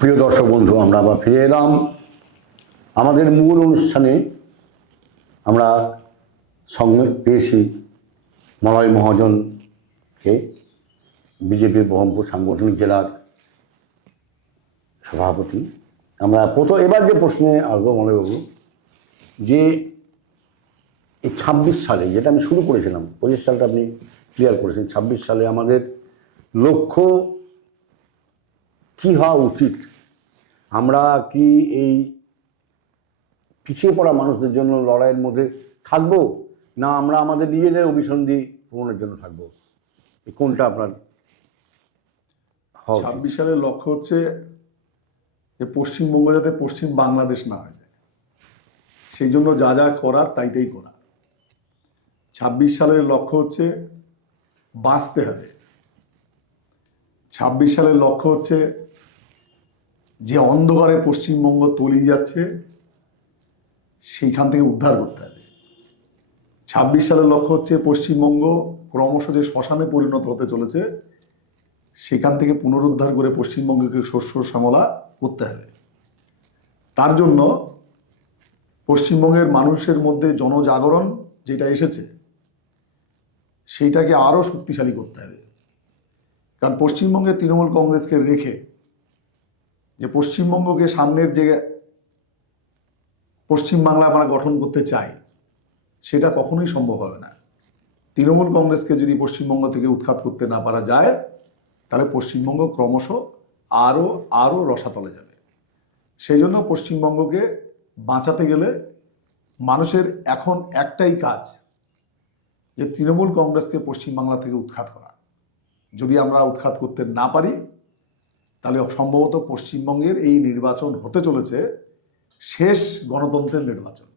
প্রিয় দর্শক বন্ধু, আমরা আবার ফিরে এলাম আমাদের মূল অনুষ্ঠানে। আমরা সঙ্গে পেয়েছি মলয় মহাজনকে, বিজেপির বহরমপুর সাংগঠনিক জেলার সভাপতি। আমরা এবার যে প্রশ্নে আসবো মলয়বাবু, যে এই ২৬ সালে যেটা আমি শুরু করেছিলাম, ২৫ সালটা আপনি ক্লিয়ার করেছেন, ২৬ সালে আমাদের লক্ষ্য কী হওয়া উচিত? আমরা কি এই পিছিয়ে পড়া মানুষদের জন্য লড়াইয়ের মধ্যে থাকবো, না আমরা আমাদের নিজেদের অভিসন্ধি পূরণের জন্য থাকবো? কোনটা আপনার ২৬ সালের লক্ষ্য হচ্ছে যে পশ্চিমবঙ্গ যাতে পশ্চিম বাংলাদেশ না হয়ে যায়, সেই জন্য যা যা করার তাইটাই করা। ২৬ সালের লক্ষ্য হচ্ছে বাঁচতে হবে। ২৬ সালের লক্ষ্য হচ্ছে যে অন্ধকারে পশ্চিমবঙ্গ তলিয়ে যাচ্ছে সেইখান থেকে উদ্ধার করতে হবে। ২৬ সালের লক্ষ্য হচ্ছে পশ্চিমবঙ্গ ক্রমশ যে শ্মশানে পরিণত হতে চলেছে সেখান থেকে পুনরুদ্ধার করে পশ্চিমবঙ্গকে শস্য শ্যামলা করতে হবে। তার জন্য পশ্চিমবঙ্গের মানুষের মধ্যে জনজাগরণ যেটা এসেছে সেইটাকে আরও শক্তিশালী করতে হবে। কারণ পশ্চিমবঙ্গে তৃণমূল কংগ্রেসকে রেখে যে পশ্চিমবঙ্গকে সামনের যে পশ্চিমবাংলা আমরা গঠন করতে চাই সেটা কখনোই সম্ভব হবে না। তৃণমূল কংগ্রেসকে যদি পশ্চিমবঙ্গ থেকে উৎখাত করতে না পারা যায় তাহলে পশ্চিমবঙ্গ ক্রমশ আরও রসাতলে যাবে। সেই জন্য পশ্চিমবঙ্গকে বাঁচাতে গেলে মানুষের এখন একটাই কাজ, যে তৃণমূল কংগ্রেসকে পশ্চিমবাংলা থেকে উৎখাত করা। যদি আমরা উৎখাত করতে না পারি তাহলে সম্ভবত পশ্চিমবঙ্গের এই নির্বাচন হতে চলেছে শেষ গণতন্ত্রের নির্বাচন।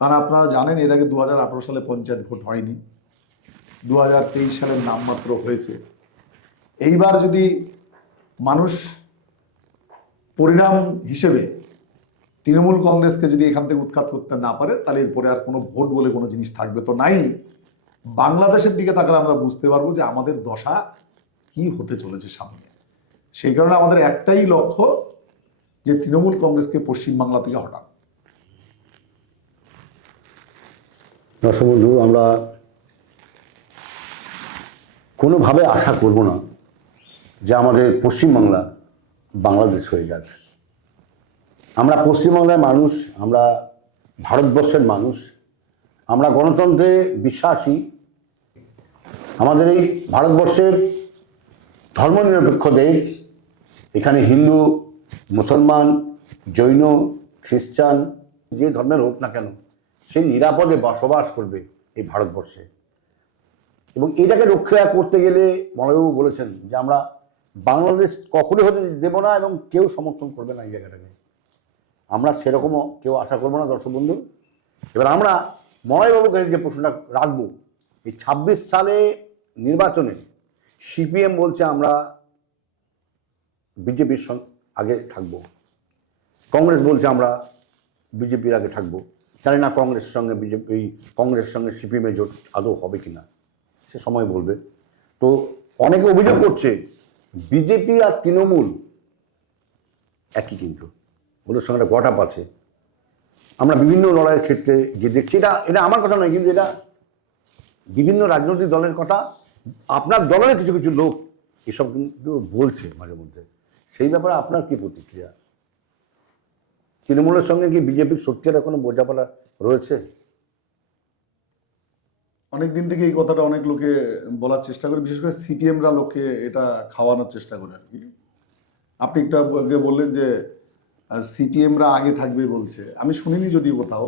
কারণ আপনারা জানেন এর আগে 2018 সালে পঞ্চায়েত ভোট হয়নি, 2023 সালের নামমাত্র হয়েছে। এইবার যদি মানুষ পরিণাম হিসেবে তৃণমূল কংগ্রেসকে যদি এখান থেকে উৎখাত করতে না পারে তাহলে এরপরে আর কোনো ভোট বলে কোনো জিনিস থাকবে তো নাই। বাংলাদেশের দিকে তাকালে আমরা বুঝতে পারবো যে আমাদের দশা কি হতে চলেছে সামনে। সেই কারণে আমাদের একটাই লক্ষ্য, যে তৃণমূল কংগ্রেসকে পশ্চিমবাংলা থেকে হটান। দর্শক বন্ধু, আমরা কোনোভাবে আশা করব না যে আমাদের পশ্চিমবাংলা বাংলাদেশ হয়ে যাবে। আমরা পশ্চিমবাংলার মানুষ, আমরা ভারতবর্ষের মানুষ, আমরা গণতন্ত্রে বিশ্বাসী। আমাদের এই ভারতবর্ষের ধর্মনিরপেক্ষ দেশ। এখানে হিন্দু, মুসলমান, জৈন, খ্রিস্টান, যে ধর্মের হোক না কেন, সে নিরাপদে বসবাস করবে এই ভারতবর্ষে। এবং এটাকে রক্ষা করতে গেলে মলয়বাবু বলেছেন যে আমরা বাংলাদেশ কখনোই হতে দেব না এবং কেউ সমর্থন করবে না এই জায়গাটাকে। আমরা সেরকমও কেউ আশা করবো না দর্শক বন্ধু। এবার আমরা মলয়বাবুকে যে প্রশ্নটা রাখবো, এই ২৬ সালে নির্বাচনে সিপিএম বলছে আমরা বিজেপির সঙ্গে আগে থাকবো, কংগ্রেস বলছে আমরা বিজেপির আগে থাকবো। জানি না কংগ্রেসের সঙ্গে কংগ্রেসের সঙ্গে সিপিএমের জোট আদৌ হবে কিনা, সে সময় বলবে। তো অনেকে অভিযোগ করছে বিজেপি আর তৃণমূল একই, কিন্তু ওদের সঙ্গে একটা গটাপ আছে। আমরা বিভিন্ন লড়াইয়ের ক্ষেত্রে যে দেখছি, এটা আমার কথা নয়, কিন্তু এটা বিভিন্ন রাজনৈতিক দলের কথা। আপনার দলের কিছু কিছু লোক এসব কিন্তু বলছে মাঝে মধ্যে। সেই ব্যাপারে আপনার কি প্রতিক্রিয়া? তৃণমূলের সঙ্গে কি বিজেপির সত্যিকার কোনো বোঝাপড়া রয়েছে? অনেক দিন থেকে এই কথাটা অনেক লোকে বলার চেষ্টা করে, বিশেষ করে সিপিএমরা লোককে এটা খাওয়ানোর চেষ্টা করে আর কি। আপনি একটা আগে বললেন যে সিপিএমরা আগে থাকবে বলছে, আমি শুনিনি যদিও কোথাও।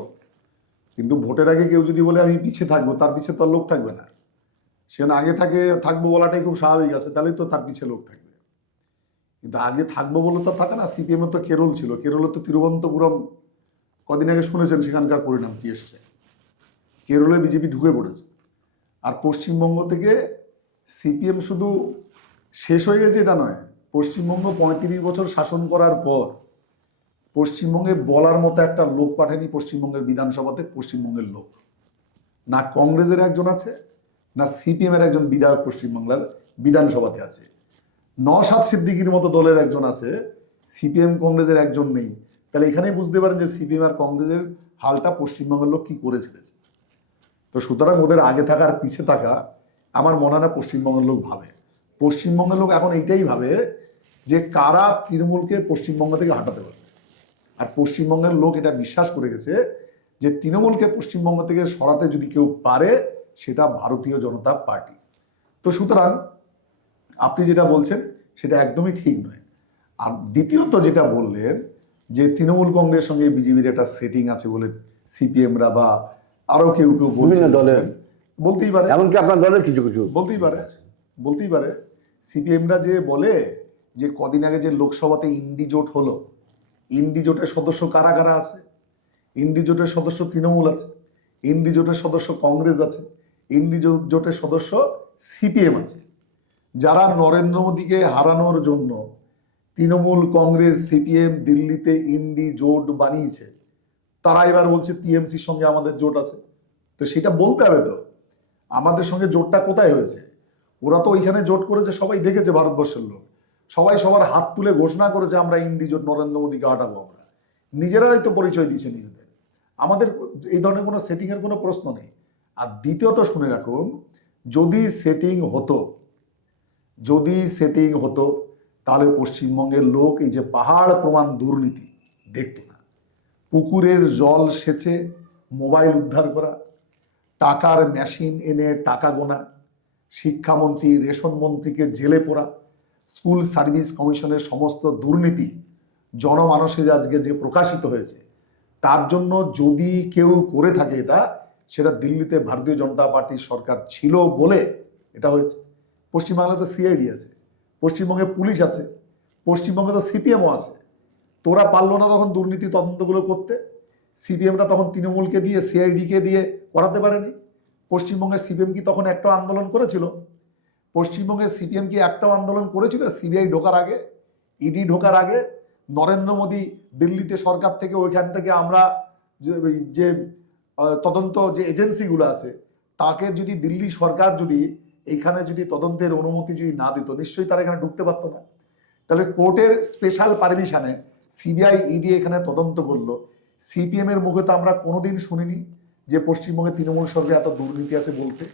কিন্তু ভোটের আগে কেউ যদি বলে আমি পিছিয়ে থাকবো, তার পিছিয়ে তো আর লোক থাকবে না। সেখানে আগে থাকবো বলাটাই খুব স্বাভাবিক আছে, তাহলেই তো তার পিছিয়ে লোক থাকবে। কিন্তু আগে থাকবো বলে তো থাকে না। সিপিএম তো কেরল ছিল, কেরলে তো তিরুবনন্তপুরম কদিন আগে শুনেছেন সেখানকার পরিণাম কি এসছে। কেরলে বিজেপি ঢুকে পড়েছে। আর পশ্চিমবঙ্গ থেকে সিপিএম শুধু শেষ হয়ে গেছে এটা নয়, পশ্চিমবঙ্গ ৩৫ বছর শাসন করার পর পশ্চিমবঙ্গে বলার মতো একটা লোক পাঠায়নি পশ্চিমবঙ্গের বিধানসভাতে। পশ্চিমবঙ্গের লোক না কংগ্রেসের একজন আছে, না সিপিএম এর একজন বিধায়ক পশ্চিমবাংলার বিধানসভাতে আছে। নওশাদ সিদ্দিকীর মতো দলের একজন আছে, সিপিএম কংগ্রেসের একজন নেই, তাহলে এখানেই বুঝতে পারেন যে সিপিএম আর কংগ্রেসের হালটা পশ্চিমবঙ্গের লোক কি করে ছেড়েছে। তো সুতরাং ওদের আগে থাকা আর পিছে থাকা আমার মনে হয় না পশ্চিমবঙ্গের লোক ভাবে। পশ্চিমবঙ্গের লোক এখন এইটাই ভাবে যে কারা তৃণমূলকে পশ্চিমবঙ্গ থেকে হাঁটাতে পারবে। আর পশ্চিমবঙ্গের লোক এটা বিশ্বাস করে গেছে যে তৃণমূলকে পশ্চিমবঙ্গ থেকে সরাতে যদি কেউ পারে সেটা ভারতীয় জনতা পার্টি। তো সুতরাং আপনি যেটা বলছেন সেটা একদমই ঠিক নয়। আর দ্বিতীয়ত যেটা বললেন যে তৃণমূল কংগ্রেসের সঙ্গে বিজেপির একটা সেটিং আছে বলে সিপিএমরা বা আরো কেউ কেউ বিভিন্ন দলের বলতেই পারে, এমনকি আপনার দলের কিছু কিছু বলতেই পারে সিপিএমরা যে বলে যে কদিন আগে যে লোকসভাতে ইন্ডি জোট হলো, ইন্ডি জোটের সদস্য কারা কারা আছে? ইন্ডি জোটের সদস্য তৃণমূল আছে, ইন্ডি জোটের সদস্য কংগ্রেস আছে, ইন্ডি জোটের সদস্য সিপিএম আছে। যারা নরেন্দ্র মোদীকে হারানোর জন্য তৃণমূল কংগ্রেস সিপিএম দিল্লিতে ইন্ডি জোট বানিয়েছে, তারা এবার বলছে টিএমসির সঙ্গে আমাদের জোট আছে। তো সেটা বলতে হবে তো আমাদের সঙ্গে জোটটা কোথায় হয়েছে। ওরা তো ওইখানে জোট করেছে, সবাই দেখেছে, ভারতবর্ষের লোক সবাই সবার হাত তুলে ঘোষণা করেছে আমরা ইন্ডি জোট নরেন্দ্র মোদীকে হাঁটাবো। আমরা নিজেরাই তো পরিচয় দিয়েছে নিজেদের। আমাদের এই ধরনের কোনো সেটিং এর কোনো প্রশ্ন নেই। আর দ্বিতীয়ত শুনে রাখুন, যদি সেটিং হতো তাহলে পশ্চিমবঙ্গের লোক এই যে পাহাড় প্রমাণ দুর্নীতি দেখতো না। পুকুরের জল সেচে মোবাইল উদ্ধার করা, টাকার মেশিন এনে টাকা গোনা, শিক্ষামন্ত্রী রেশন মন্ত্রীকে জেলে পোড়া, স্কুল সার্ভিস কমিশনের সমস্ত দুর্নীতি জনমানসে আজকে যে প্রকাশিত হয়েছে, তার জন্য যদি কেউ করে থাকে এটা, সেটা দিল্লিতে ভারতীয় জনতা পার্টির সরকার ছিল বলে এটা হয়েছে। পশ্চিমবাংলায় তো সিআইডি আছে, পশ্চিমবঙ্গে পুলিশ আছে, পশ্চিমবঙ্গে তো সিপিএমও আছে। তোরা পারলো না তখন দুর্নীতি তদন্তগুলো করতে? সিপিএমরা তখন তৃণমূলকে দিয়ে সিআইডিকে দিয়ে করাতে পারেনি? পশ্চিমবঙ্গের সিপিএম কি তখন একটাও আন্দোলন করেছিল? পশ্চিমবঙ্গের সিপিএম কি একটাও আন্দোলন করেছিল সিবিআই ঢোকার আগে, ইডি ঢোকার আগে? নরেন্দ্র মোদী দিল্লিতে সরকার থেকে ওইখান থেকে আমরা যে তদন্ত যে এজেন্সিগুলো আছে তাকে যদি দিল্লি সরকার যদি এইখানে যদি তদন্তের অনুমতি যদি না দিত, নিশ্চয়ই তারা এখানে ঢুকতে পারতো না। তাহলে কোর্টের স্পেশাল পারমিশনে সিবিআই ইডি এখানে তদন্ত করলো। সিপিএম এর মুখে তো আমরা কোনোদিন শুনিনি যে পশ্চিমবঙ্গে তৃণমূল সরকার এত দুর্নীতি আছে বলতে।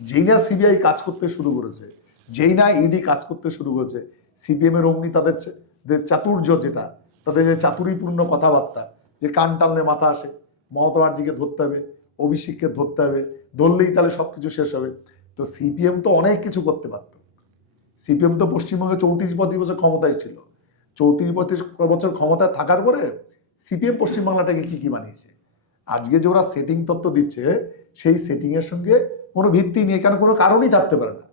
যেই না সিবিআই কাজ করতে শুরু করেছে, যেই না ইডি কাজ করতে শুরু করেছে, সিপিএম এর অমনি তাদের চাতুর্য, যেটা তাদের যে চাতুরীপূর্ণ কথাবার্তা, যে কান টানলে মাথা আসে, মমতা ব্যানার্জিকে ধরতে হবে, অভিষেককে ধরতে হবে, ধরলেই তাহলে সবকিছু শেষ হবে। তো সিপিএম তো অনেক কিছু করতে পারত। সিপিএম তো পশ্চিমবঙ্গে 34 বছর ক্ষমতায় ছিল। 34 বছর ক্ষমতায় থাকার পরে সিপিএম পশ্চিমবাংলাটাকে কি কি বানিয়েছে। আজকে যে ওরা সেটিং তত্ত্ব দিচ্ছে, সেই সেটিং এর সঙ্গে কোনো ভিত্তি নেই, এখানে কোনো কারণই থাকতে পারে না।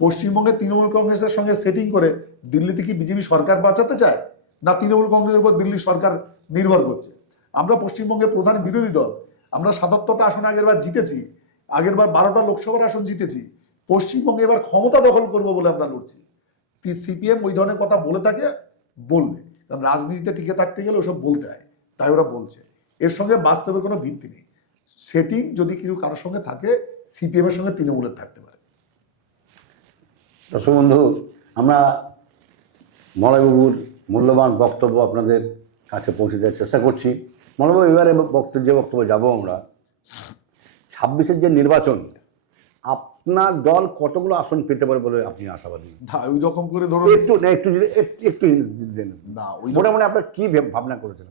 পশ্চিমবঙ্গে তৃণমূল কংগ্রেসের সঙ্গে সেটিং করে দিল্লিতে কি বিজেপি সরকার বাঁচাতে চায়, না তৃণমূল কংগ্রেসের উপর দিল্লি সরকার নির্ভর করছে? আমরা পশ্চিমবঙ্গের প্রধান বিরোধী দল, আমরা 77টা আসন আগেরবার জিতেছি, আগেরবার 12টা লোকসভার আসন জিতেছি। পশ্চিমবঙ্গে এবার ক্ষমতা দখল করবো বলে আমরা লড়ছি। সিপিএম ওই ধরনের কথা বলে থাকে, বলবে, কারণ রাজনীতিতে টিকে থাকতে গেলে ওসব বলতে হয়, তাই ওরা বলছে। এর সঙ্গে বাস্তবের কোনো ভিত্তি নেই। সেটিং যদি কিছু কারোর সঙ্গে থাকে, সিপিএম এর সঙ্গে তৃণমূলের থাকতে পারে। দর্শক বন্ধু, আমরা মলয়বাবুর মূল্যবান বক্তব্য আপনাদের কাছে পৌঁছে দেওয়ার চেষ্টা করছি। মলয়বাবু, এবারে যে বক্তব্য যাবো আমরা, 26-এর যে নির্বাচন, আপনার দল কতগুলো আসন পেতে পারে বলে আপনি আশাবাদী? ওই রকম করে ধরুন একটু না, ওই মোটামুটি আপনার কি ভাবনা করেছেন?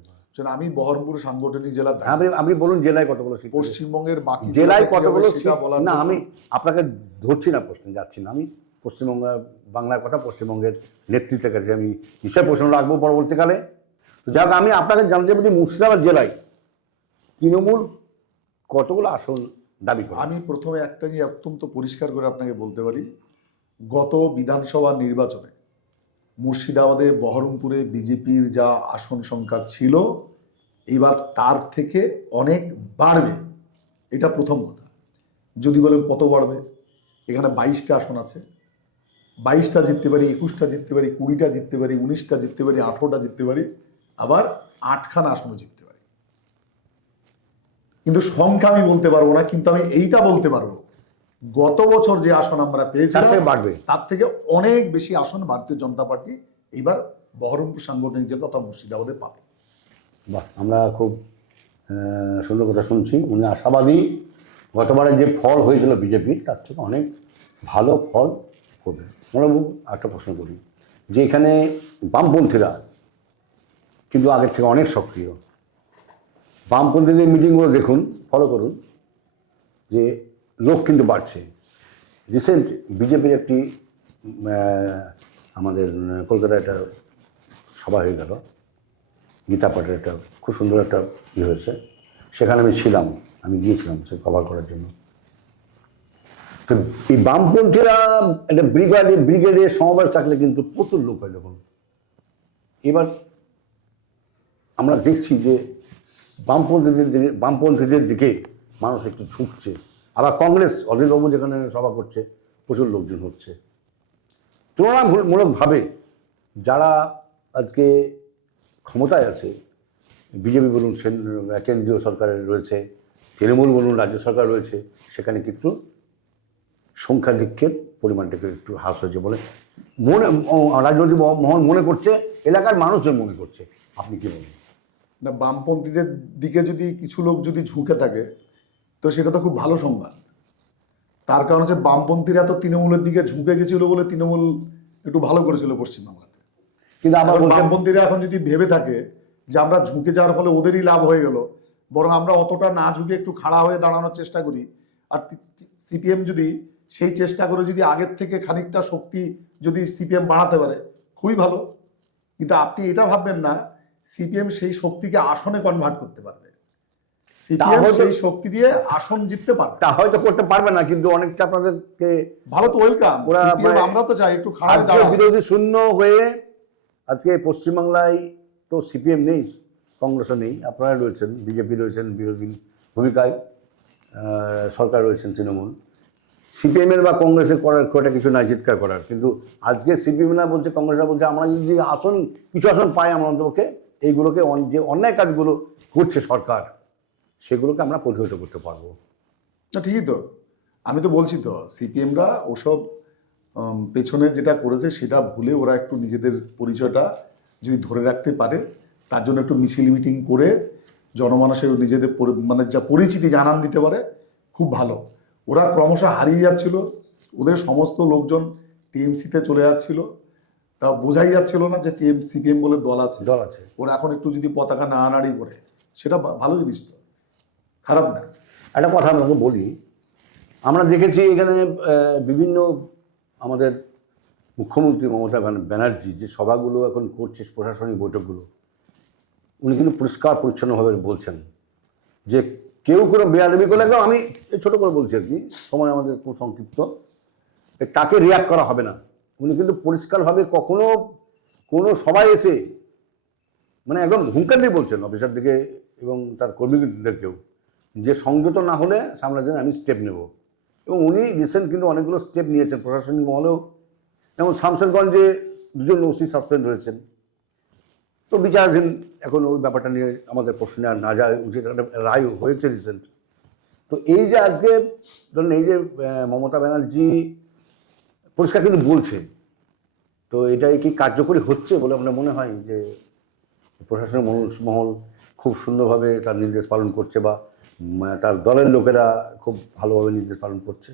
আমি বহরমপুর সাংগঠনিক জেলার, আপনি বলুন জেলায় কতগুলো সিট, পশ্চিমবঙ্গের বাকি জেলায় কতগুলো সিট। না, আমি আপনাকে ধরছি না, প্রশ্ন যাচ্ছি না, আমি পশ্চিমবঙ্গ বাংলার কথা, পশ্চিমবঙ্গের নেতৃত্বের কাছে আমি নিশ্চয় প্রশ্ন রাখবো পরবর্তীকালে। তো যাক, আমি আপনাকে জানতে চাই মুর্শিদাবাদ জেলায় তৃণমূল কতগুলো আসন দাবি করে? আমি প্রথমে একটা নিয়ে অত্যন্ত পরিষ্কার করে আপনাকে বলতে পারি, গত বিধানসভা নির্বাচনে মুর্শিদাবাদে বহরমপুরে বিজেপির যা আসন সংখ্যা ছিল, এবার তার থেকে অনেক বাড়বে, এটা প্রথম কথা। যদি বলেন কত বাড়বে, এখানে 22টা আসন আছে, 22টা জিততে পারি, 21টা জিততে পারি, 20টা জিততে পারি, 19টা জিততে পারি, 18টা জিততে পারি, আবার 8খানা আসনও জিততে পারি। কিন্তু সংখ্যা আমি বলতে পারবো না, কিন্তু আমি এইটা বলতে পারবো গত বছর যে আসন আমরা তার পেয়েছিলাম থেকে বাড়বে। তার থেকে অনেক বেশি আসন ভারতীয় জনতা পার্টি এবার বহরমপুর সাংগঠনিক জেলা তথা মুর্শিদাবাদে পাবে। বাহ, আমরা খুব সুন্দর কথা শুনছি। উনি আশাবাদী গতবারে যে ফল হয়েছিল বিজেপির তার থেকে অনেক ভালো ফল করবে। মোড়াবু একটা প্রশ্ন করি, যে এখানে বামপন্থীরা কিন্তু আগের থেকে অনেক সক্রিয়। বামপন্থীদের মিটিংগুলো দেখুন, ফলো করুন, যে লোক কিন্তু বাড়ছে। রিসেন্ট বিজেপির একটি আমাদের কলকাতায় একটা সভা হয়ে গেল, গীতা পাঠের একটা খুব সুন্দর একটা হয়েছে, সেখানে আমি ছিলাম, আমি গিয়েছিলাম সে কভার করার জন্য। তো এই বামপন্থীরা একটা ব্রিগেডের সমাবেশ থাকলে কিন্তু প্রচুর লোক হয় যখন। এবার আমরা দেখছি যে বামপন্থীদের দিকে মানুষ একটু ঝুঁকছে। আবার কংগ্রেস অধীরবাবু যেখানে সভা করছে প্রচুর লোকজন হচ্ছে। তুলনামূলকভাবে যারা আজকে ক্ষমতায় আছে, বিজেপি বলুন, কেন্দ্রীয় সরকারের রয়েছে, তৃণমূল বলুন, রাজ্য সরকার রয়েছে, সেখানে কিন্তু সংখ্যাধিক্যের পরিমাণটাকে একটু হ্রাস হয়েছে বলে রাজনৈতিক মহল মনে করছে, এলাকার মানুষজন মনে করছে। আপনি কি বলেন? না, বামপন্থীদের দিকে যদি কিছু লোক যদি ঝুঁকে থাকে তো সেটা তো খুব ভালো সংবাদ। তার কারণ হচ্ছে বামপন্থীরা তো তৃণমূলের দিকে ঝুঁকে গেছিল বলে তৃণমূল একটু ভালো করেছিল পশ্চিমবাংলাতে। কিন্তু আবার বামপন্থীরা এখন যদি ভেবে থাকে যে আমরা ঝুঁকে যাওয়ার ফলে ওদেরই লাভ হয়ে গেল, বরং আমরা অতটা না ঝুঁকে একটু খাড়া হয়ে দাঁড়ানোর চেষ্টা করি, আর সিপিএম যদি সেই চেষ্টা করে যদি আগের থেকে খানিকটা শক্তি যদি সিপিএম বাড়াতে পারে খুবই ভালো। কিন্তু আপনি এটা ভাববেন না সিপিএম সেই শক্তিকে আসনে কনভার্ট করতে পারবে, সিপিএম সেই শক্তি দিয়ে আসন জিততে পারবে। তা হয়তো করতে পারবে না, কিন্তু অনেকটা আপনাদেরকে ভালো তো ওয়েলকাম, আমরা তো চাই একটু খাড়া হয়ে দাঁড়ানো। বিরোধী শূন্য হয়ে আজকে পশ্চিমবাংলায় তো সিপিএম নেই, কংগ্রেসও নেই, আপনারা রয়েছেন, বিজেপি রয়েছেন বিরোধী ভূমিকায়, সরকার রয়েছেন তৃণমূল। সিপিএমের বা কংগ্রেসের করার কটা কিছু নাই চিৎকার করার, কিন্তু আজকে সিপিএমরা বলছে, কংগ্রেসরা বলছে, আমরা যদি কিছু আসন পাই আমরা অন্তপক্ষে এইগুলোকে যে অন্যায় কাজগুলো করছে সরকার সেগুলোকে আমরা প্রতিহত করতে পারবো। না ঠিকই তো, আমি তো বলছি তো সিপিএমরা ওসব পেছনে যেটা করেছে সেটা ভুলে ওরা একটু নিজেদের পরিচয়টা যদি ধরে রাখতে পারে, তার জন্য একটু মিছিল মিটিং করে জনমানসের নিজেদের মানে যা পরিচিতি জানান দিতে পারে, খুব ভালো। ওরা ক্রমশ হারিয়ে যাচ্ছিল, ওদের সমস্ত লোকজন টিএমসিতে চলে যাচ্ছিল, তা বোঝাই যাচ্ছিল না যে সিপিএম বলে দল আছে। ওরা এখন একটু যদি পতাকা নাড়ানাড়ি করে সেটা ভালো জিনিস, তো খারাপ না। একটা কথা আপনাকে বলি, আমরা দেখেছি এখানে বিভিন্ন আমাদের মুখ্যমন্ত্রী মমতা ব্যানার্জি যে সভাগুলো এখন করছে, প্রশাসনিক বৈঠকগুলো, উনি কিন্তু পরিষ্কার পরিচ্ছন্নভাবে বলছেন যে কেউ কোনো বেয়াদবি করলে, একদম আমি ছোটো করে বলছি আর কি, সময় আমাদের খুব সংক্ষিপ্ত, তাকে রিয়াক্ট করা হবে না। উনি কিন্তু পরিষ্কারভাবে কখনো কোনো সবাই এসে মানে একদম হুঙ্কার দিয়ে বলছেন অফিসারদিকে এবং তার কর্মীদেরকেও, যে সংযত না হলে সামনের দিন আমি স্টেপ নেব। এবং উনি রিসেন্ট কিন্তু অনেকগুলো স্টেপ নিয়েছেন প্রশাসনিক মহলেও, যেমন শামশেরগঞ্জে 2জন ওসি সাসপেন্ড হয়েছেন, তো বিচারাধীন এখন ওই ব্যাপারটা নিয়ে আমাদের প্রশ্ন না যায়, উচিত একটা রায় হয়েছে রিসেন্ট। তো এই যে আজকে ধরুন এই যে মমতা ব্যানার্জি পরিষ্কার কিন্তু বলছে, তো এটাই কি কার্যকরী হচ্ছে বলে আপনার মনে হয় যে প্রশাসনিক মহল খুব সুন্দরভাবে তার নির্দেশ পালন করছে, বা তার দলের লোকেরা খুব ভালোভাবে নির্দেশ পালন করছে?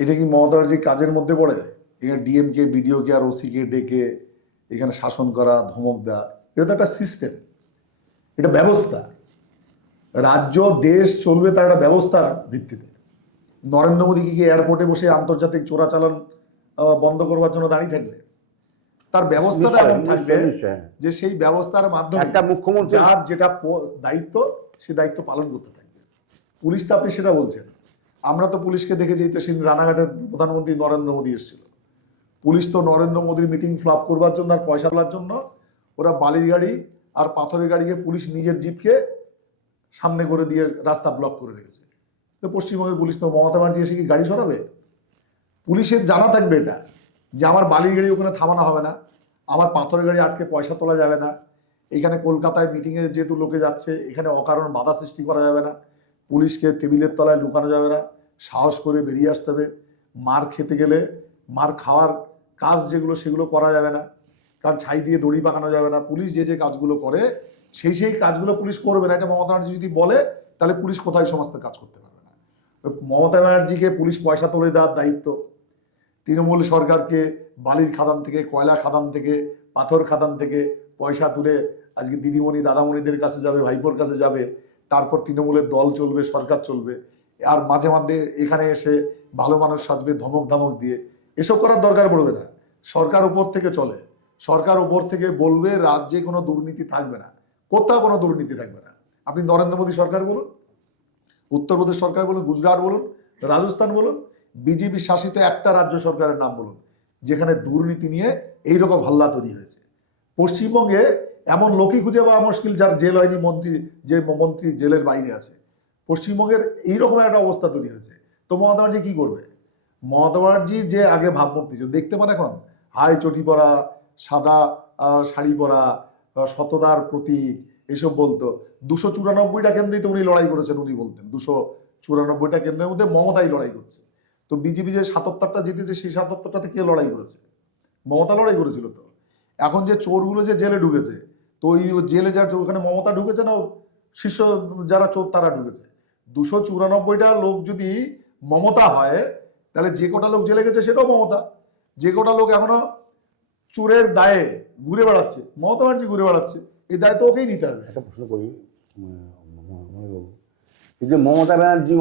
এটা কি মমতা ব্যানার্জির কাজের মধ্যে পড়ে? এখানে ডিএমকে, বিডিওকে আর ওসিকে ডেকে এখানে শাসন করা, ধমক দেওয়া, এটা তো একটা সিস্টেম, এটা ব্যবস্থা। রাজ্য দেশ চলবে তার একটা ব্যবস্থার ভিত্তিতে। নরেন্দ্র মোদী কি এয়ারপোর্টে বসে আন্তর্জাতিক চোরাচালান বন্ধ করবার জন্য দাঁড়িয়ে থাকবে? তার ব্যবস্থাটা এমন থাকবে যে সেই ব্যবস্থার মাধ্যমে একটা মুখ্যমন্ত্রী যার যেটা দায়িত্ব সে দায়িত্ব পালন করতে থাকবে। পুলিশ তো আপনি সেটা বলছেন, আমরা তো পুলিশকে দেখেছি, তো সেই রানাঘাটের প্রধানমন্ত্রী নরেন্দ্র মোদী এসেছিল, পুলিশ তো নরেন্দ্র মোদীর মিটিং ফ্লপ করবার জন্য আর পয়সা তোলার জন্য ওরা বালির গাড়ি আর পাথরের গাড়িকে পুলিশ নিজের জিপকে সামনে করে দিয়ে রাস্তা ব্লক করে রেখেছে। তো পশ্চিমবঙ্গের পুলিশ তো মমতা ব্যানার্জি এসে কি গাড়ি সরাবে? পুলিশের জানা থাকবে এটা যে আমার বালির গাড়ি ওখানে থামানো হবে না, আমার পাথরের গাড়ি আটকে পয়সা তোলা যাবে না, এইখানে কলকাতায় মিটিংয়ে যেহেতু লোকে যাচ্ছে এখানে অকারণ বাধা সৃষ্টি করা যাবে না, পুলিশকে টেবিলের তলায় লুকানো যাবে না, সাহস করে বেরিয়ে আসতে হবে। মার খেতে গেলে মার খাওয়ার কাজ যেগুলো সেগুলো করা যাবে না, কারণ ছাই দিয়ে দড়ি পাকানো যাবে না। পুলিশ যে যে কাজগুলো করে সেই কাজগুলো পুলিশ করবে না, এটা মমতা ব্যানার্জি যদি বলে তাহলে পুলিশ কোথায় সমস্ত কাজ করতে পারবে না। মমতা ব্যানার্জিকে পুলিশ পয়সা তুলে দেওয়ার দায়িত্ব, তৃণমূল সরকারকে বালির খাদান থেকে, কয়লা খাদান থেকে, পাথর খাদান থেকে পয়সা তুলে আজকে দিদিমণি দাদামণিদের কাছে যাবে, ভাইপোর কাছে যাবে, তারপর তৃণমূলের দল চলবে, সরকার চলবে। আর মাঝে মাঝে এখানে এসে ভালো মানুষ সাজবে ধমক ধমক দিয়ে, এসব করার দরকার পড়বে না। সরকার উপর থেকে চলে, সরকার উপর থেকে বলবে রাজ্যে কোনো দুর্নীতি থাকবে না, কোথাও কোনো দুর্নীতি থাকবে না। আপনি নরেন্দ্র মোদী সরকার বলুন, উত্তরপ্রদেশ সরকার বলুন, গুজরাট বলুন, রাজস্থান বলুন, বিজেপি শাসিত একটা রাজ্য সরকারের নাম বলুন যেখানে দুর্নীতি নিয়ে এইরকম হাল্লা তৈরি হয়েছে। পশ্চিমবঙ্গে এমন লোকই খুঁজে পাওয়া মুশকিল যার জেল হয়নি, মন্ত্রী জেলের বাইরে আছে। পশ্চিমবঙ্গের এইরকম একটা অবস্থা তৈরি হয়েছে। তো মমতা ব্যানার্জি কি করবে? মমতা ব্যানার্জি যে আগে ভাবমূর্তি ছিল, দেখতে পান এখন হাই চটি পরা, সাদা শাড়ি পরা, সততার প্রতীক এসব বলতো। 294টা কেন্দ্রেই তো উনি লড়াই করেছেন, উনি বলতেন 294টা কেন্দ্রের মধ্যে মমতাই লড়াই করছে। তো বিজেপি যে 77টা জিতেছে সেই 77টাতে কে লড়াই করেছে? মমতা লড়াই করেছিল। তো এখন যে চোরগুলো যে জেলে ঢুকেছে, তো ওই জেলে যা ওখানে মমতা ঢুকেছে না, শীর্ষ যারা চোর তারা ঢুকেছে। 294টা লোক যদি মমতা হয় তাহলে যে কটা লোক জেলে গেছে সেটাও মমতা। যে কটা লোক এখনো চোরের দায়ে ঘুরে বেড়াচ্ছে, মমতা ব্যানার্জি ঘুরে বেড়াচ্ছে, এই দায় তো ওকেই নিতে হবে। একটা প্রশ্ন করি মনিবাবু, এই যে মমতা ব্যানার্জি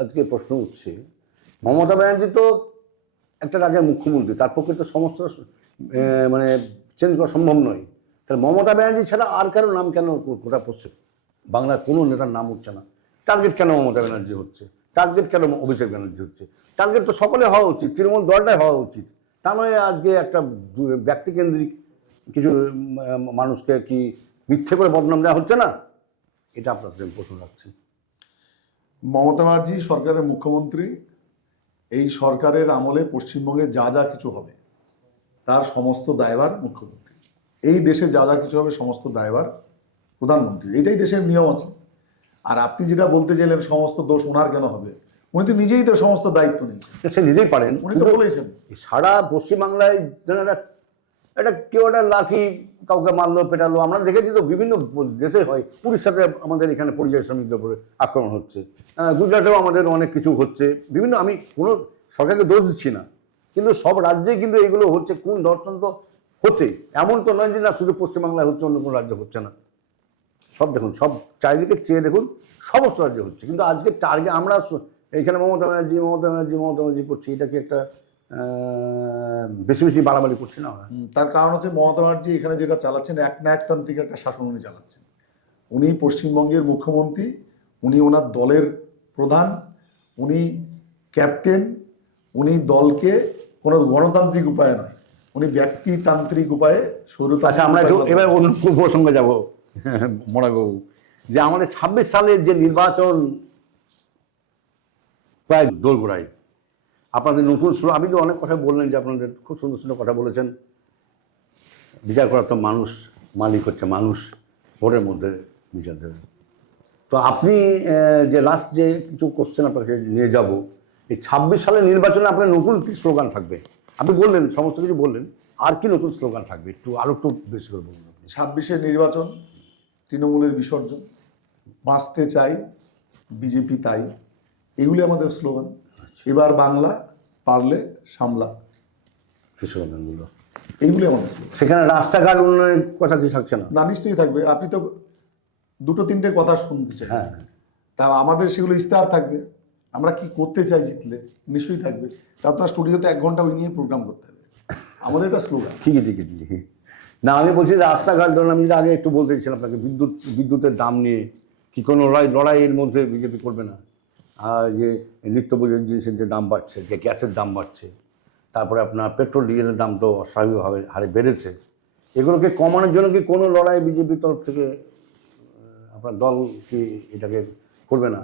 আজকে প্রশ্ন উঠছে, মমতা ব্যানার্জি তো একটা রাজ্যের মুখ্যমন্ত্রী, তার পক্ষে তো সমস্ত মানে চেঞ্জ করা সম্ভব নয়। তাহলে মমতা ব্যানার্জি ছাড়া আর কারো নাম কেন গোটা পড়ছে? বাংলার কোনো নেতার নাম উঠছে না। টার্গেট কেন মমতা ব্যানার্জি হচ্ছে? টার্গেট কেন অভিষেক ব্যানার্জি হচ্ছে? টার্গেট তো সকলে হওয়া উচিত, তৃণমূল দলটাই হওয়া উচিত। তা নয় আজকে একটা ব্যক্তিকেন্দ্রিক কিছু মানুষকে কি মিথ্যে করে বদনাম দেওয়া হচ্ছে না? এটা আপনার প্রশ্ন রাখছি। মমতা ব্যানার্জি সরকারের মুখ্যমন্ত্রী। এই সরকারের আমলে পশ্চিমবঙ্গে যা যা কিছু হবে তার সমস্ত দায়ভার মুখ্যমন্ত্রী। এই দেশে যা যা কিছু হবে সমস্ত দায়ভার প্রধানমন্ত্রী, এটাই দেশের নিয়ম আছে। আর আপনি যেটা বলতে চাইলেন সমস্ত দোষ ওনার কেন হবে, উনি তো নিজেই তো সমস্ত দায়িত্ব নিয়েছেন, সে নিজেই পারেন, উনি তো বলেছেন। সারা পশ্চিমবাংলায় একটা কেউ একটা লাঠি কাউকে মারলো, পেটালো, আমরা দেখেছি তো বিভিন্ন দেশে হয়। উড়িষ্যাতে আমাদের এখানে পরিযায়ী শ্রমিকদের উপরে আক্রমণ হচ্ছে, গুজরাটেও আমাদের অনেক কিছু হচ্ছে বিভিন্ন। আমি কোনো সরকারকে দোষ দিচ্ছি না, কিন্তু সব রাজ্যেই কিন্তু এগুলো হচ্ছে। কোন দর্শন তো হচ্ছে, এমন তো নয় যে না শুধু পশ্চিমবাংলায় হচ্ছে, অন্য কোনো রাজ্যে হচ্ছে না। সব দেখুন, সব চারিদিকে চেয়ে দেখুন, সমস্ত রাজ্যে হচ্ছে। কিন্তু আজকে টার্গেট আমরা এইখানে মমতা ব্যানার্জি করছি, এটা কি একটা বেশি বেশি বাড়াবাড়ি করছি না? তার কারণ হচ্ছে মমতা ব্যানার্জি এখানে যেটা চালাচ্ছেন একনায়কতান্ত্রিক একটা শাসন উনি চালাচ্ছেন। উনি পশ্চিমবঙ্গের মুখ্যমন্ত্রী, উনি ওনার দলের প্রধান, উনি ক্যাপ্টেন, উনি দলকে কোনো গণতান্ত্রিক উপায়ে নয়, উনি ব্যক্তিতান্ত্রিক উপায়ে আচ্ছা, আমরা এবার অন্য প্রসঙ্গে যাবো মনিবাবু, যে আমাদের 26 সালের যে নির্বাচন প্রায় দোরগোড়ায়, আপনাদের নতুন আমি তো অনেক কথা বললেন যে আপনাদের খুব সুন্দর সুন্দর কথা বলেছেন। বিচার করার তো মানুষ, মালিক হচ্ছে মানুষ, ভোটের মধ্যে বিচার দেবে। তো আপনি যে লাস্ট যে কিছু কোশ্চেন আপনাকে নিয়ে যাব, এই 26 সালের নির্বাচনে আপনার নতুন কি স্লোগান থাকবে? আপনি বললেন, সমস্ত কিছু বললেন, আর কি নতুন স্লোগান থাকবে আরো একটু বেশি করে বলুন। 26-এর নির্বাচন, তৃণমূলের বিসর্জন, বাঁচতে চাই বিজেপি তাই, এগুলি আমাদের স্লোগান। এবার বাংলা পারলে সামলা, স্লোগানগুলো এইগুলি আমাদের স্লোগান। সেখানে রাস্তাঘাট উন্নয়নের কথা কি থাকছে না? না, নিশ্চয়ই থাকবে। আপনি তো দুটো তিনটে কথা শুনতে চাই, হ্যাঁ, তা আমাদের সেগুলো ইস্তেহার থাকবে। আমরা কি করতে চাই জিতলে নিশ্চয়ই থাকবে। তার তো স্টুডিওতে 1 ঘন্টা ওই নিয়ে প্রোগ্রাম করতে হবে, আমাদের এটা স্লোগান। ঠিকই। না, আমি বলছি রাস্তাঘাট, ধরুন আমি আগে একটু বলতে চাইছিলাম আপনাকে, বিদ্যুতের দাম নিয়ে কি কোনো লড়াইয়ের মধ্যে বিজেপি করবে না? আর যে নিত্য প্রয়োজনীয় জিনিসের যে দাম বাড়ছে, যে গ্যাসের দাম বাড়ছে, তারপরে আপনার পেট্রোল ডিজেলের দাম তো অস্বাভাবিকভাবে হারে বেড়েছে, এগুলোকে কমানোর জন্য কি কোনো লড়াই বিজেপির তরফ থেকে আপনার দল কি এটাকে করবে না?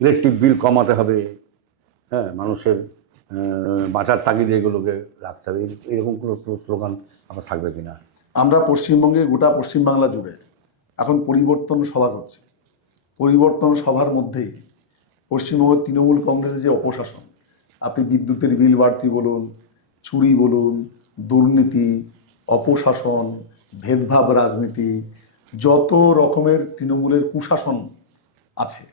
ইলেকট্রিক বিল কমাতে হবে, হ্যাঁ, মানুষের বাঁচার তাগিদে এগুলোকে রাখতে হবে, এরকম কোনো স্লোগান আপনার থাকবে কিনা? আমরা পশ্চিমবঙ্গে, গোটা পশ্চিমবাংলা জুড়ে এখন পরিবর্তন সভা করছি। পরিবর্তন সভার মধ্যেই পশ্চিমবঙ্গের তৃণমূল কংগ্রেসের যে অপশাসন, আপনি বিদ্যুতের বিল বাড়তি বলুন, চুরি বলুন, দুর্নীতি, অপশাসন, ভেদভাব রাজনীতি, যত রকমের তৃণমূলের কুশাসন আছে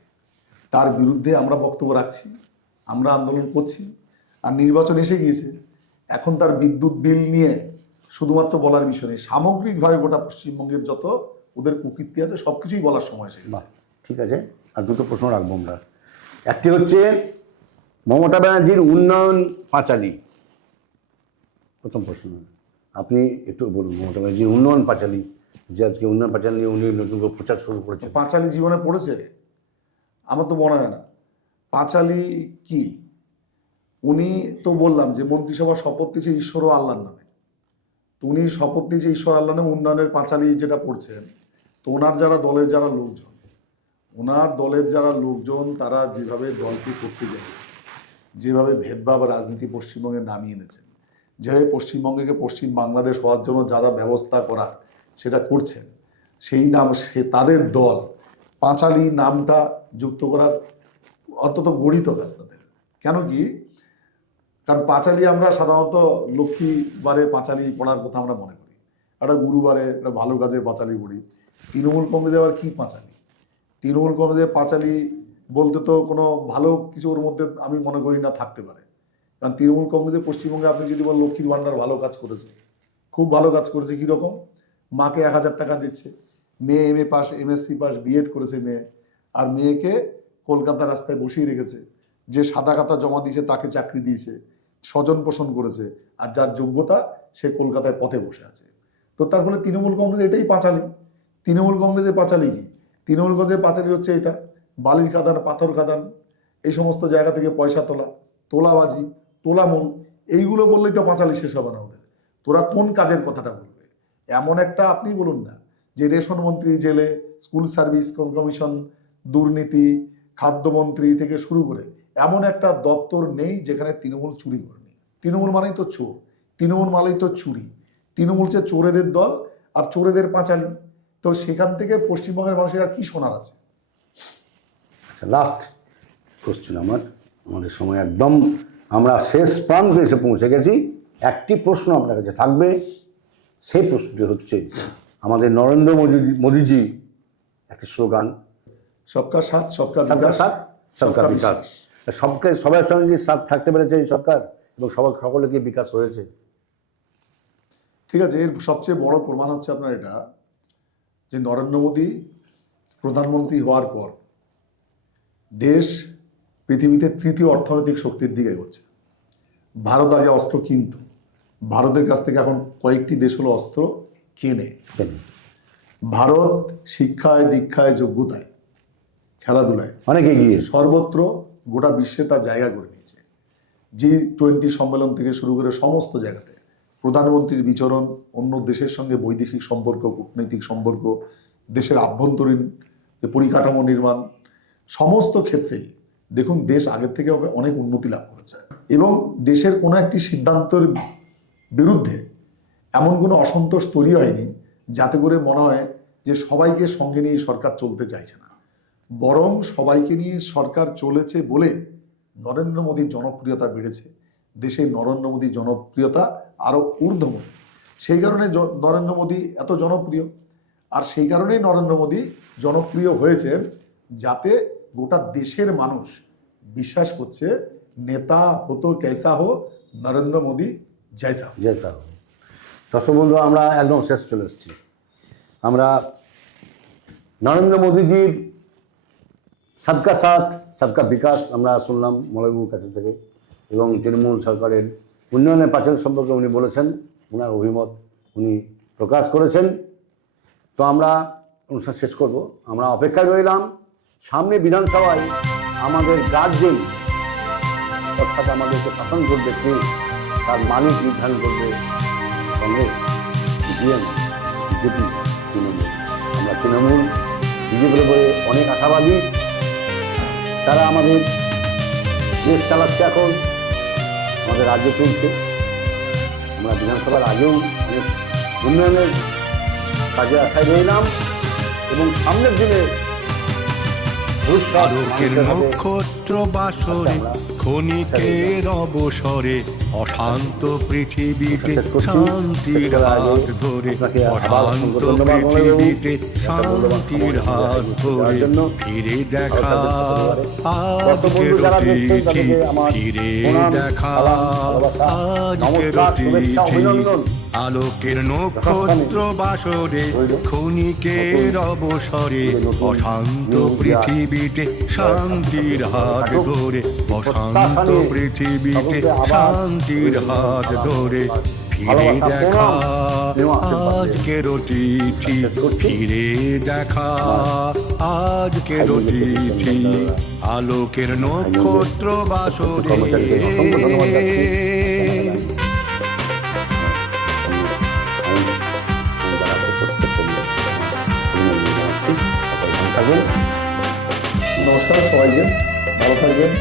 তার বিরুদ্ধে আমরা বক্তব্য রাখছি, আমরা আন্দোলন করছি। আর নির্বাচন এসে গিয়েছে, এখন তার বিদ্যুৎ বিল নিয়ে শুধুমাত্র বলার বিষয় নেই, সামগ্রিকভাবে গোটা পশ্চিমবঙ্গের যত ওদের কুকীর্তি আছে সব কিছুই বলার সময় এসে গেছে। ঠিক আছে, আর দুটো প্রশ্ন রাখবো আমরা। একটি হচ্ছে মমতা ব্যানার্জির উন্নয়ন পাঁচালী। প্রথম প্রশ্ন, আপনি একটু বলুন মমতা ব্যানার্জির উন্নয়ন পাঁচালী, যে আজকে উন্নয়ন পাঁচালী নিয়ে উনি নতুন করে প্রচার শুরু করেছেন। পাঁচালী জীবনে পড়েছে? আমার তো মনে হয় না। পাঁচালী কি? উনি তো বললাম যে মন্ত্রিসভা শপথ নিয়েছে ঈশ্বর ও আল্লাহর নামে, তো উনি শপথ নিয়েছে ঈশ্বর আল্লাহ নামে, উন্নয়নের পাঁচালী যেটা পড়ছেন। তো ওনার দলের যারা লোকজন তারা যেভাবে দলকে করতে গেছে, যেভাবে ভেদভাব রাজনীতি পশ্চিমবঙ্গে নামিয়ে এনেছেন, যেভাবে পশ্চিমবঙ্গকে পশ্চিম বাংলাদেশ হওয়ার জন্য যা যা ব্যবস্থা করার সেটা করছেন, সেই নাম তাদের দল পাঁচালী নামটা যুক্ত করার অন্তত গড়িত কাজ তাদের। কেন কি? কারণ পাঁচালী আমরা সাধারণত লক্ষ্মীবারে পাঁচালী পড়ার কথা আমরা মনে করি, একটা গুরুবারে একটা ভালো কাজে পাঁচালী পড়ি। তৃণমূল কংগ্রেসে আবার কি পাঁচালী? তৃণমূল কংগ্রেসে পাঁচালী বলতে তো কোনো ভালো কিছু ওর মধ্যে আমি মনে করি না থাকতে পারে। কারণ তৃণমূল কংগ্রেসে পশ্চিমবঙ্গে আপনি যদি বলেন লক্ষ্মীর ভাণ্ডার ভালো কাজ করেছে, খুব ভালো কাজ করেছে। কীরকম? মাকে 1000 টাকা দিচ্ছে, মেয়ে MA pass, MSc pass, B.Ed করেছে মেয়ে, আর মেয়েকে কলকাতা রাস্তায় বসিয়ে রেখেছে। যে সাদা খাতা জমা দিয়েছে তাকে চাকরি দিয়েছে, স্বজন পোষণ করেছে, আর যার যোগ্যতা সে কলকাতায় পথে বসে আছে। তো তার ফলে তৃণমূল কংগ্রেস এটাই পাঁচালী। তৃণমূল কংগ্রেসের পাঁচালী কি? তৃণমূল কংগ্রেসের পাঁচালী হচ্ছে এটা, বালির খাদান, পাথর খাদান, এই সমস্ত জায়গা থেকে পয়সা তোলা, তোলাবাজি, তোলামূল, এইগুলো বললেই তো পাঁচালী শেষ হবে না ওদের। তোরা কোন কাজের কথাটা বলবে? এমন একটা আপনি বলুন না যে রেশন মন্ত্রী জেলে, স্কুল সার্ভিস কমিশন দুর্নীতি, খাদ্যমন্ত্রী থেকে শুরু করে এমন একটা দপ্তর নেই যেখানে তৃণমূল চুরি করেনি। তৃণমূল মানেই তো চোর, তৃণমূল মানেই তো চুরি, তৃণমূল হচ্ছে চোরেদের দল আর চোরেদের পাঁচালী। তো সেখান থেকে পশ্চিমবঙ্গের মানুষের আর কি শোনার আছে? আচ্ছা, লাস্ট কোশ্চেন আমাদের সময় একদম আমরা শেষ প্রান্তে এসে পৌঁছে গেছি। একটি প্রশ্ন আপনার কাছে থাকবে, সেই প্রশ্নটি হচ্ছে আমাদের নরেন্দ্র মোদীজি একটি স্লোগান, সবকা সাথ সবকা সবকা বিকাশ, সাথ সবকা বিকাশ। সবার সঙ্গে যে সাথ থাকতে পেরেছে এই সরকার, এবং সকলে কি বিকাশ হয়েছে? ঠিক আছে, এর সবচেয়ে বড় প্রমাণ হচ্ছে আপনার এটা যে নরেন্দ্র মোদী প্রধানমন্ত্রী হওয়ার পর দেশ পৃথিবীতে তৃতীয় অর্থনৈতিক শক্তির দিকে এগোচ্ছে। ভারত আগে অস্ত্র কিনত, ভারতের কাছ থেকে এখন কয়েকটি দেশ হলো অস্ত্র কেনে। ভারত শিক্ষায়, দীক্ষায়, যোগ্যতায়, খেলাধুলায় অনেক এগিয়ে, সর্বত্র গোটা বিশ্বে তার জায়গা করে নিয়েছে। G20 সম্মেলন থেকে শুরু করে সমস্ত জায়গাতে প্রধানমন্ত্রীর বিচরণ, অন্য দেশের সঙ্গে বৈদেশিক সম্পর্ক, কূটনৈতিক সম্পর্ক, দেশের আভ্যন্তরীণ পরিকাঠামো নির্মাণ, সমস্ত ক্ষেত্রেই দেখুন দেশ আগের থেকে অনেক উন্নতি লাভ করেছে। এবং দেশের কোনো একটি সিদ্ধান্তের বিরুদ্ধে এমন কোনো অসন্তোষ তৈরি হয়নি যাতে করে মনে হয় যে সবাইকে সঙ্গে নিয়ে সরকার চলতে চাইছে না, বরং সবাইকে নিয়ে সরকার চলেছে বলে নরেন্দ্র মোদীর জনপ্রিয়তা বেড়েছে। দেশে নরেন্দ্র মোদীর জনপ্রিয়তা আরও ঊর্ধ্বমুখী। সেই কারণে নরেন্দ্র মোদী এত জনপ্রিয়, আর সেই কারণেই নরেন্দ্র মোদী জনপ্রিয় হয়েছেন যাতে গোটা দেশের মানুষ বিশ্বাস করছে নেতা হতো কেসা হো, নরেন্দ্র মোদী জয়সা হো। জয়সা হো। দর্শক বন্ধু, আমরা একদম শেষ চলে এসেছি। আমরা নরেন্দ্র মোদীজির সবকা সাথ সবকা বিকাশ আমরা শুনলাম মলয়বাবুর কাছে থেকে, এবং তৃণমূল সরকারের উন্নয়নের পাঁচালী সম্পর্কে উনি বলেছেন, ওনার অভিমত উনি প্রকাশ করেছেন। তো আমরা অনুষ্ঠান শেষ করব। আমরা অপেক্ষায় রইলাম সামনে বিধানসভায় আমাদের গার্জেন, অর্থাৎ আমাদেরকে শাসন করবে কে, তার মালিক নির্ধারণ করবে কংগ্রেস, সিপিএম, বিজেপি, তৃণমূল। আমরা তৃণমূল বিজেপির উপরে অনেক আশাবাদী। তারা আমাদের দেশ চালাচ্ছে, এখন আমাদের রাজ্য চলছে। আমরা বিধানসভার আগেও অনেক উন্নয়নের কাজে আশায় রইলাম, এবং সামনের দিনে আলোকের নক্ষত্র বাসরে ক্ষণিকের অবসরে অশান্ত পৃথিবীতে শান্তির হাত ধরে, অশান্ত পৃথিবীতে শান্তির হাত ধরে ফিরে দেখা আজকের তিথি, ফিরে দেখা আজকের তিথি। আলোকের নক্ষত্র বাসরে ক্ষণিকের অবসরে অশান্ত পৃথিবীতে শান্তির হাত ধরে, অশান্ত পৃথিবীতে শান্তির হাত ধরে ফিরে দেখা আজকের তিথি, ফিরে দেখা আজকের তিথি। আলোকের নক্ষত্র বাসরে নমস্কার সবাইকে, ভালো থাকবেন।